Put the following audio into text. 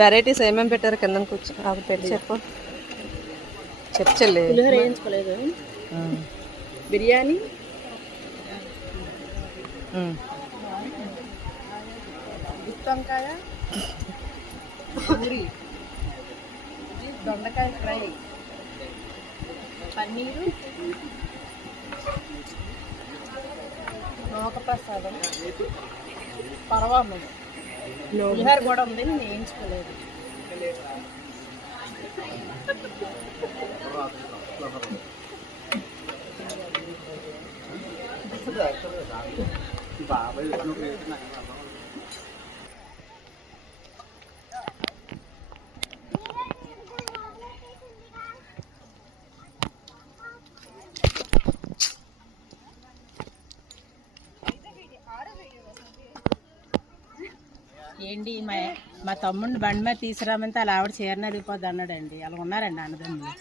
Varieties ఏమేమి పెట్టారు కింద కూర్చో ఆవిడ పెట్టి చెప్పు చెల్లి. పులిహోర వేయించుకోలేదు, బిర్యానీ, గుత్తొంకాయ, పూరి, దొండకాయ ఫ్రై, పన్నీరు, నూక ప్రసాదం, పరవాన్నం, పులిహోర కూడా ఉంది. నేను వేయించుకోలేదు. ఏంటి మా తమ్ముడిని బండి మీద తీసుకురామంటే అలా ఆవిడ చీరని అదిగిపోద్ది అన్నాడండి. అలా ఉన్నారండి అన్నదమ్ములు.